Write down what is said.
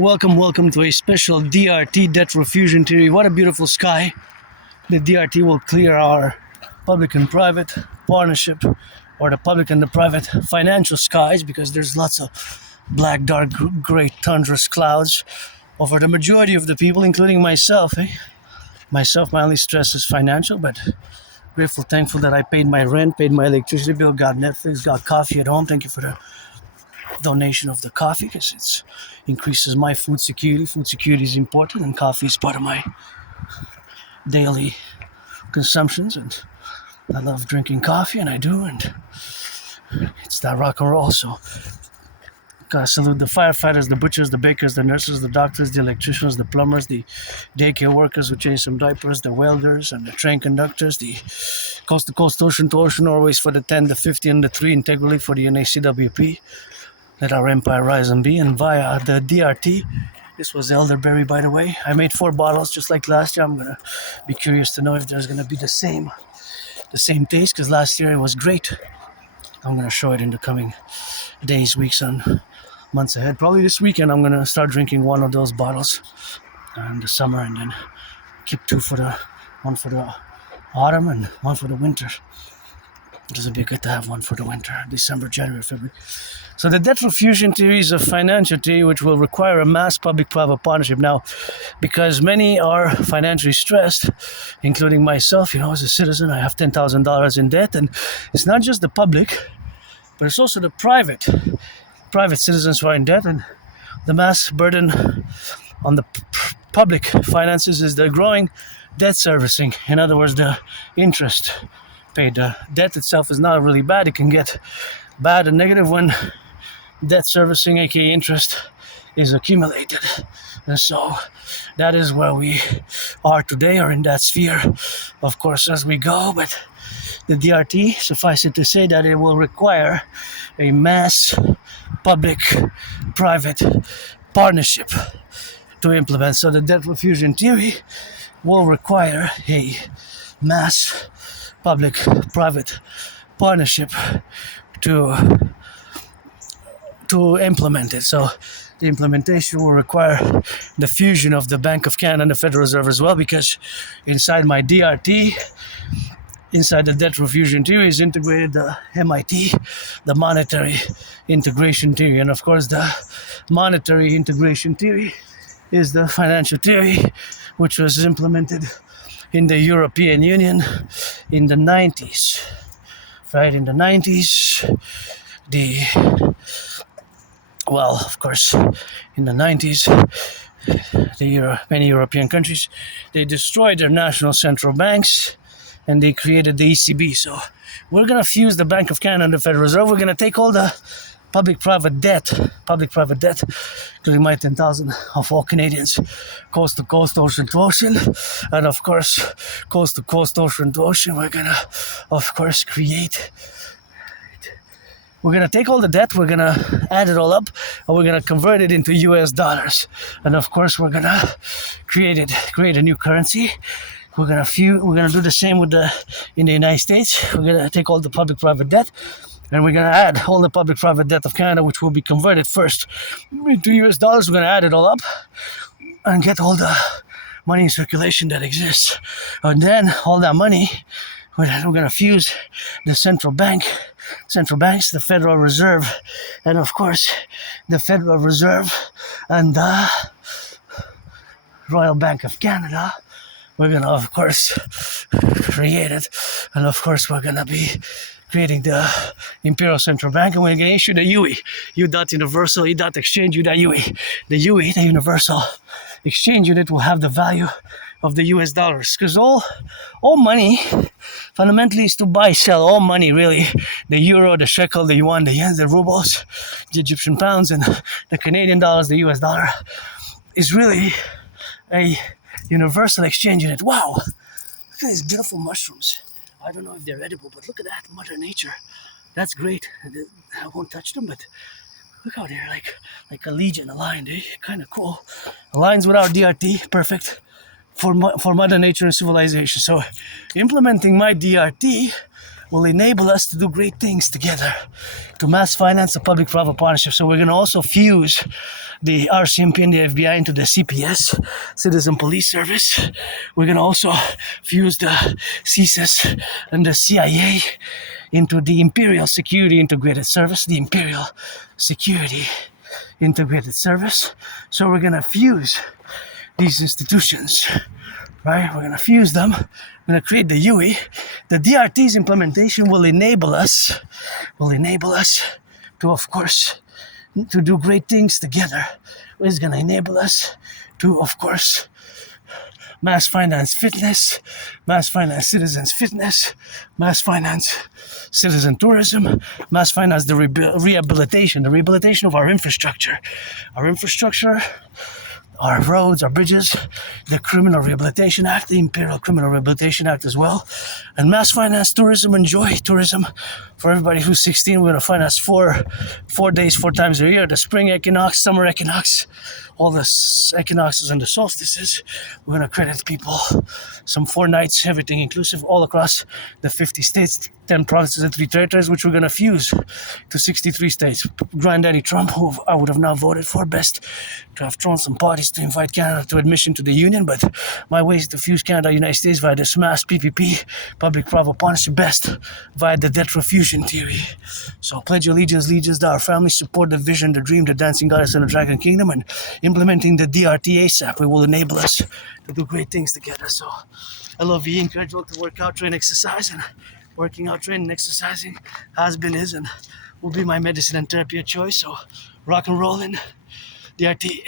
Welcome to a special DRT debt refusion theory. What a beautiful sky. The DRT will clear our public and private partnership, or the public and the private financial skies, because there's lots of black, dark, gray, thunderous clouds over the majority of the people, including myself. Myself, my only stress is financial, but grateful, thankful that I paid my rent, paid my electricity bill, got Netflix, got coffee at home. Thank you for the donation of the coffee, because it increases my food security. Food security is important, and coffee is part of my daily consumptions, and I love drinking coffee, and I do, and it's that rock and roll. So gotta salute the firefighters, the butchers, the bakers, the nurses, the doctors, the electricians, the plumbers, the daycare workers who change some diapers, the welders, and the train conductors, the coast to coast, ocean to ocean, always for the 10, the 50, and the 3, Integree for the NACWP. Let our empire rise and be. And via the DRT, this was elderberry, by the way. I made 4 bottles just like last year. I'm gonna be curious to know if there's gonna be the same taste, because last year it was great. I'm gonna show it in the coming days, weeks, and months ahead. Probably this weekend I'm gonna start drinking one of those bottles in the summer, and then keep one for the autumn and one for the winter. It would be good to have one for the winter, December, January, February. So the debt refusion theory is a financial theory which will require a mass public-private partnership. Now, because many are financially stressed, including myself, as a citizen, I have $10,000 in debt, and it's not just the public, but it's also the private citizens who are in debt, and the mass burden on the public finances is the growing debt servicing. In other words, the interest paid. The debt itself is not really bad. It can get bad and negative when debt servicing, aka interest, is accumulated. And so that is where we are today, or in that sphere, of course, as we go. But the DRT, suffice it to say that it will require a mass public-private partnership to implement. So the debt refusion theory will require a mass public-private partnership to implement it. So the implementation will require the fusion of the Bank of Canada and the Federal Reserve as well, because inside my DRT, inside the debt refusion theory, is integrated the MIT, the monetary integration theory. And of course, the monetary integration theory is the financial theory which was implemented in the European Union in the 90s. Right, in the 90s, of course, in the 90s, many European countries, they destroyed their national central banks, and they created the ECB. So we're going to fuse the Bank of Canada and the Federal Reserve. We're going to take all the public-private debt, including my 10,000 of all Canadians, coast to coast, ocean to ocean, and of course, coast to coast, ocean to ocean. We're going to, of course, we're going to take all the debt, we're going to add it all up, and we're going to convert it into US dollars. And of course, we're going to create a new currency. We're going to do the same in the United States. We're going to take all the public-private debt, and we're going to add all the public-private debt of Canada, which will be converted first into US dollars. We're going to add it all up and get all the money in circulation that exists. And then all that money, we're going to fuse the central banks, the Federal Reserve, and of course, the Federal Reserve and the Royal Bank of Canada. We're going to, of course, create it. And of course, we're going to be creating the Imperial Central Bank, and we're going to issue the UE, U.Universal, E.Exchange, U.UE. The UE, the Universal Exchange Unit, will have the value of the US dollars, because all money fundamentally is to buy, sell. All money, really, the euro, the shekel, the yuan, the yen, the rubles, the Egyptian pounds, and the Canadian dollars, the US dollar, is really a universal exchange unit. Wow, look at these beautiful mushrooms. I don't know if they're edible, but look at that, Mother Nature. That's great. I won't touch them, but look out there, like a legion aligned, kind of cool. Aligns with our DRT, perfect for Mother Nature and civilization. So implementing my DRT will enable us to do great things together, to mass finance the public-private partnership. So we're going to also fuse the RCMP and the FBI into the CPS, Citizen Police Service. We're going to also fuse the CSIS and the CIA into the Imperial Security Integrated Service, the Imperial Security Integrated Service. So we're going to fuse these institutions, right? We're going to fuse them. We're going to create the UE. The DRT's implementation will enable us to, of course, to do great things together. It's going to enable us to, of course, mass finance fitness, mass finance citizens fitness, mass finance citizen tourism, mass finance the rehabilitation of our infrastructure. Our roads, our bridges, the Criminal Rehabilitation Act, the Imperial Criminal Rehabilitation Act as well, and mass finance tourism and joy tourism for everybody who's 16. We're going to finance four days, 4 times a year, the spring equinox, summer equinox, all the equinoxes and the solstices. We're going to credit people some 4 nights, everything inclusive, all across the 50 states, 10 provinces and 3 territories, which we're going to fuse to 63 states. Granddaddy Trump, who I would have now voted for, best to have thrown some parties to invite Canada to admission to the Union, but my way is to fuse Canada and United States via this mass PPP, public-private partnership, best via the debt refusion theory. So pledge your allegiance to our family, support the vision, the dream, the dancing goddess and the dragon kingdom, and implementing the DRT ASAP. It will enable us to do great things together. So I love you, encourage you to work out, train, exercise, and working out, training, exercising has been, is, and will be my medicine and therapy of choice. So rock and roll in DRT.